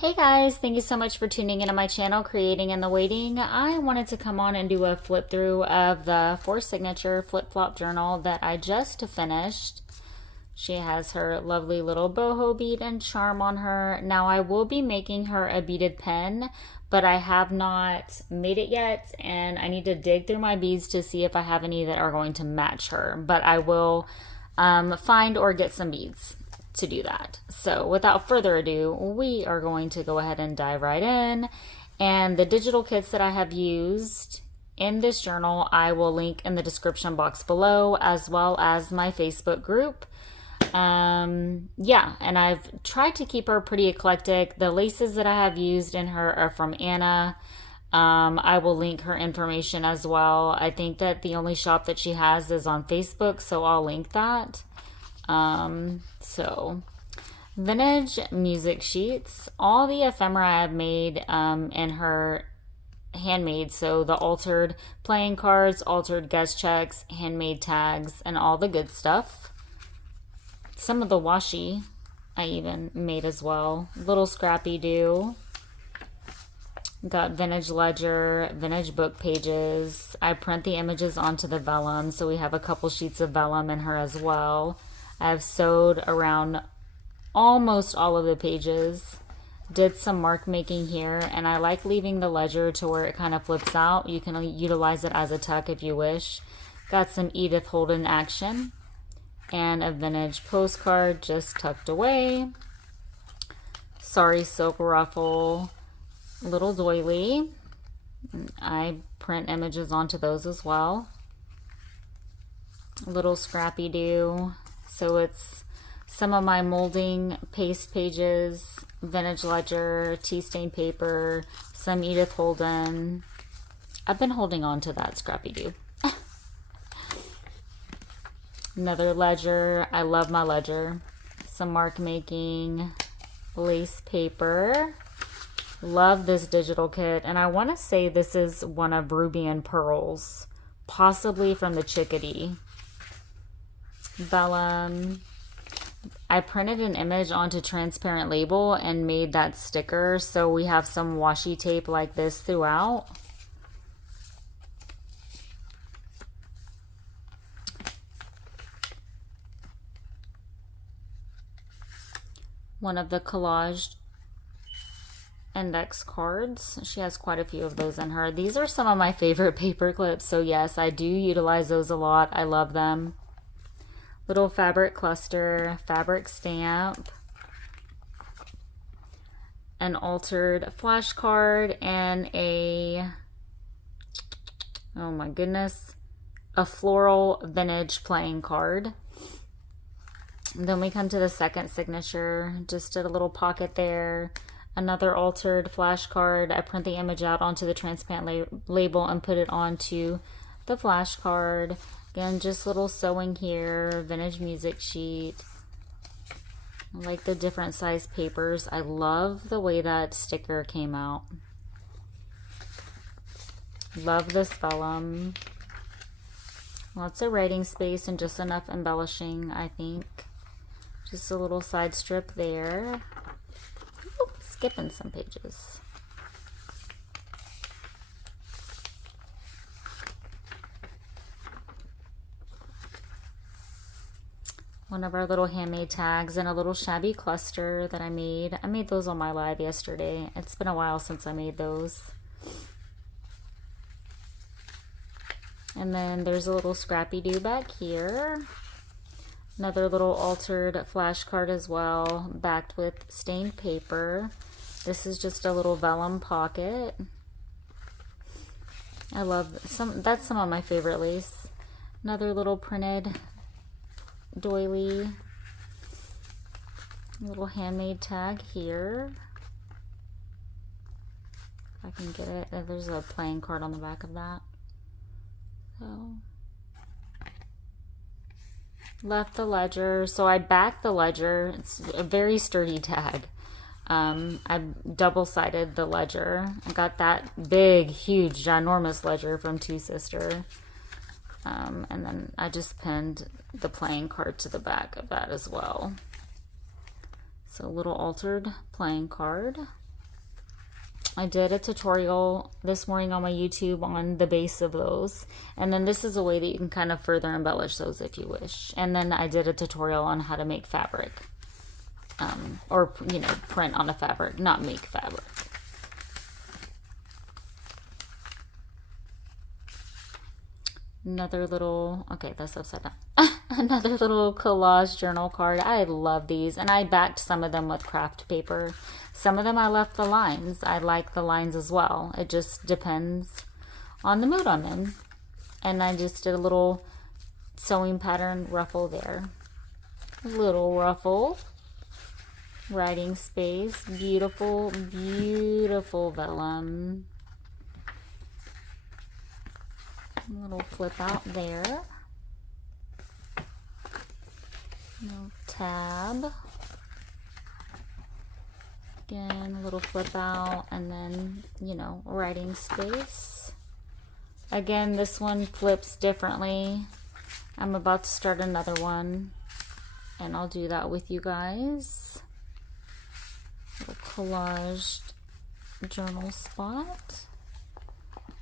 Hey guys, thank you so much for tuning into my channel, Creating in the Waiting. I wanted to come on and do a flip through of the 4 signature flip-flop journal that I just finished. She has her lovely little boho bead and charm on her. Now I will be making her a beaded pen, but I have not made it yet, and I need to dig through my beads to see if I have any that are going to match her. But I will find or get some beads to do that. So without further ado, we are going to go ahead and dive right in. And the digital kits that I have used in this journal, I will link in the description box below, as well as my Facebook group. Yeah, and I've tried to keep her pretty eclectic. The laces that I have used in her are from Anna. I will link her information as well. I think that the only shop that she has is on Facebook, so I'll link that. So vintage music sheets, all the ephemera I've made in her handmade, so the altered playing cards, altered guest checks, handmade tags, and all the good stuff. Some of the washi I even made as well. Little scrappy do. Got vintage ledger, vintage book pages. I print the images onto the vellum, so we have a couple sheets of vellum in her as well. I've sewed around almost all of the pages. Did some mark making here, and I like leaving the ledger to where it kind of flips out. You can utilize it as a tuck if you wish. Got some Edith Holden action and a vintage postcard just tucked away. Sorry silk ruffle, little doily. I print images onto those as well. Little scrappy do. So it's some of my molding paste pages, vintage ledger, tea stain paper, some Edith Holden. I've been holding on to that scrappy do. Another ledger. I love my ledger. Some mark making, lace paper. Love this digital kit, and I want to say this is one of Ruby and Pearl's, possibly from the Chickadee. Vellum. I printed an image onto transparent label and made that sticker, so we have some washi tape like this throughout. One of the collaged index cards. She has quite a few of those in her. These are some of my favorite paper clips, so yes, I do utilize those a lot. I love them. Little fabric cluster, fabric stamp, an altered flashcard, and oh my goodness, a floral vintage playing card. And then we come to the second signature, just a little pocket there. Another altered flashcard. I print the image out onto the transparent label and put it onto the flashcard. Again, just little sewing here, vintage music sheet. I like the different size papers. I love the way that sticker came out. Love this vellum. Lots of writing space and just enough embellishing, I think. Just a little side strip there. Oops, skipping some pages. One of our little handmade tags and a little shabby cluster that I made. I made those on my live yesterday. It's been a while since I made those. And then there's a little scrappy do back here. Another little altered flashcard as well, backed with stained paper. This is just a little vellum pocket. I love that's some of my favorite lace. Another little printed doily, little handmade tag here. If I can get it. There's a playing card on the back of that. So left the ledger. So I backed the ledger. It's a very sturdy tag. I double-sided the ledger. I got that big, huge, ginormous ledger from Two Sister. And then I just pinned the playing card to the back of that as well. So a little altered playing card. I did a tutorial this morning on my YouTube on the base of those. And then this is a way that you can kind of further embellish those if you wish. And then I did a tutorial on how to make fabric. Or, you know, print on a fabric, not make fabric. Another little, okay, that's upside down. Another little collage journal card. I love these, and I backed some of them with craft paper. Some of them I left the lines. I like the lines as well. It just depends on the mood I'm in. And I just did a little sewing pattern ruffle there. A little ruffle. Writing space. Beautiful, beautiful vellum. A little flip out there. Little tab. Again, a little flip out, and then, you know, writing space. Again, this one flips differently. I'm about to start another one, and I'll do that with you guys. Little collaged journal spot.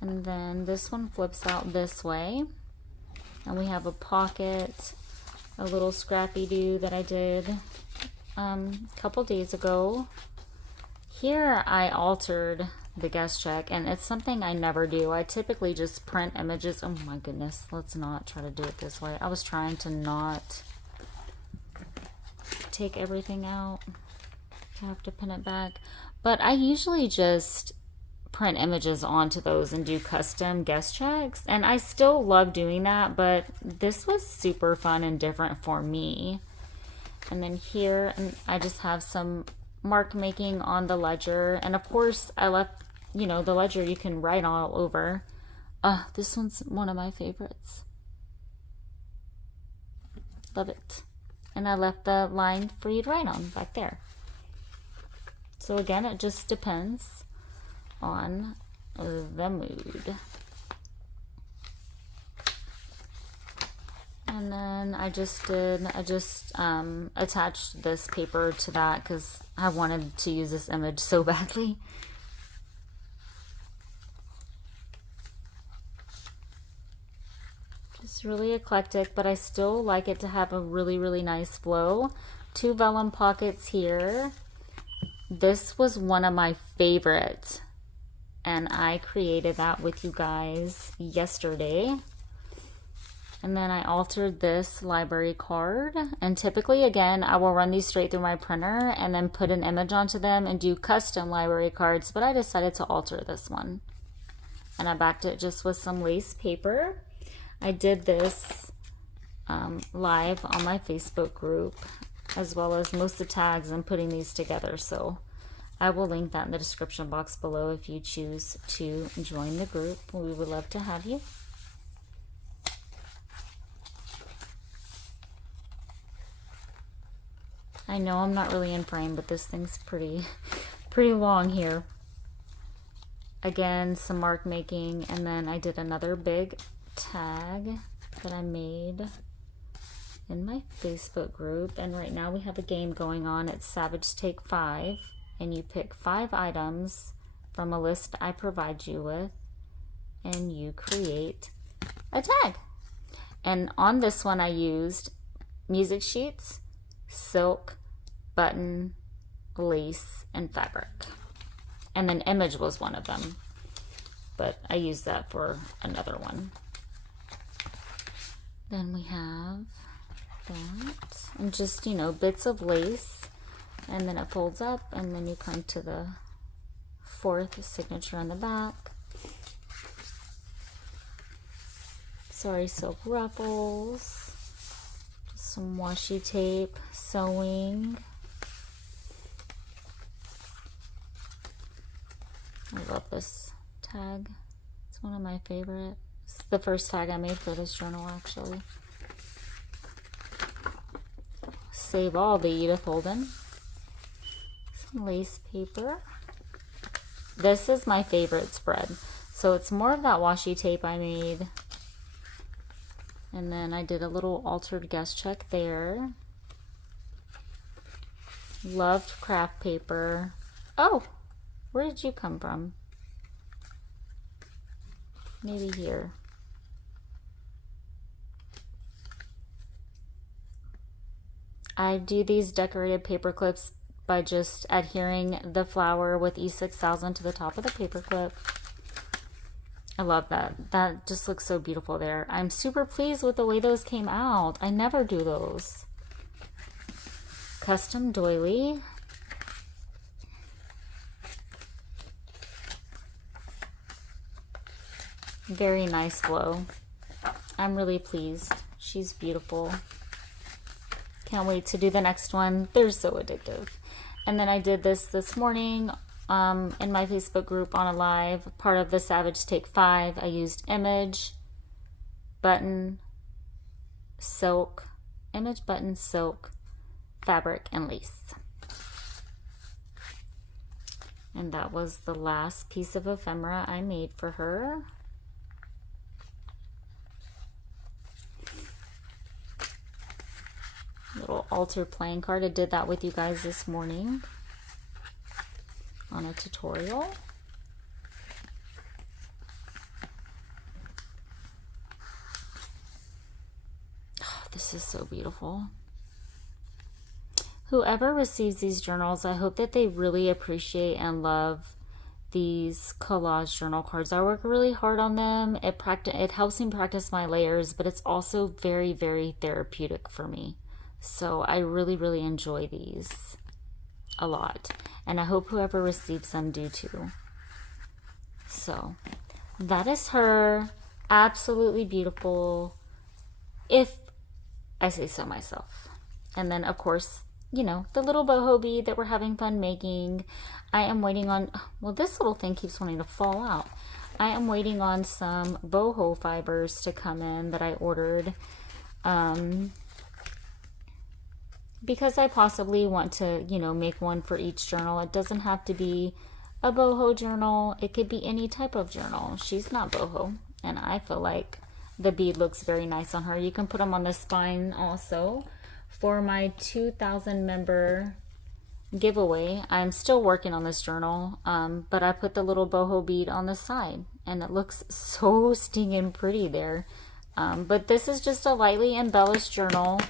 And then this one flips out this way. And we have a pocket, a little scrappy-doo that I did a couple days ago. Here I altered the guest check, and it's something I never do. I typically just print images. Oh my goodness, let's not try to do it this way. I was trying to not take everything out. I have to pin it back. But I usually just print images onto those and do custom guest checks, and I still love doing that, but this was super fun and different for me. And then here, and I just have some mark making on the ledger, and of course I left, you know, the ledger you can write all over. This one's one of my favorites. Love it. And I left the line for you to write on back there. So again, it just depends on the mood. And then I just attached this paper to that because I wanted to use this image so badly. Just really eclectic, but I still like it to have a really, really nice flow. 2 vellum pockets here. This was one of my favorite, and I created that with you guys yesterday. And then I altered this library card, and typically, again, I will run these straight through my printer and then put an image onto them and do custom library cards, but I decided to alter this one. And I backed it just with some lace paper. I did this live on my Facebook group, as well as most of the tags and putting these together, so I will link that in the description box below if you choose to join the group. We would love to have you. I know I'm not really in frame, but this thing's pretty long here. Again, some mark making, and then I did another big tag that I made in my Facebook group. And right now we have a game going on. It's Savage Take 5, and you pick 5 items from a list I provide you with, and you create a tag. And on this one I used music sheets, silk, button, lace, and fabric. And then image was one of them, but I used that for another one. Then we have that, and just, you know, bits of lace, and then it folds up, and then you come to the 4th signature on the back. Sorry, silk ruffles, just some washi tape, sewing. I love this tag. It's one of my favorites. It's the first tag I made for this journal, actually. Save all the Edith Holden. Some lace paper. This is my favorite spread. So it's more of that washi tape I made. And then I did a little altered guest check there. Loved craft paper. Oh, Where did you come from? Maybe here. I do these decorated paper clips by just adhering the flower with E6000 to the top of the paper clip. I love that. That just looks so beautiful there. I'm super pleased with the way those came out. I never do those. Custom doily. Very nice glow. I'm really pleased. She's beautiful. Can't wait to do the next one. They're so addictive. And then I did this morning in my Facebook group on a live, part of the Savage Take 5. I used image, button, silk, image, button, silk, fabric, and lace. And that was the last piece of ephemera I made for her. Little altar playing card. I did that with you guys this morning on a tutorial. Oh, this is so beautiful. Whoever receives these journals, I hope that they really appreciate and love these collage journal cards. I work really hard on them. It helps me practice my layers, but it's also very, very therapeutic for me. So I really, really enjoy these a lot. And I hope whoever receives them do too. So that is her. Absolutely beautiful, if I say so myself. And then, of course, you know, the little boho bead that we're having fun making. I am waiting on, well, this little thing keeps wanting to fall out. I am waiting on some boho fibers to come in that I ordered. Because I possibly want to, you know, make one for each journal. It doesn't have to be a boho journal. It could be any type of journal. She's not boho, and I feel like the bead looks very nice on her. You can put them on the spine also. For my 2,000 member giveaway, I'm still working on this journal, but I put the little boho bead on the side, and it looks so stinging pretty there. But this is just a lightly embellished journal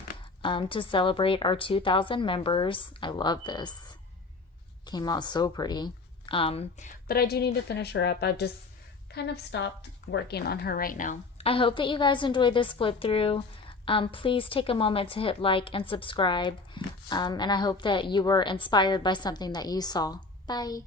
to celebrate our 2,000 members. I love this. Came out so pretty. But I do need to finish her up. I've just kind of stopped working on her right now. I hope that you guys enjoyed this flip through. Please take a moment to hit like and subscribe. And I hope that you were inspired by something that you saw. Bye.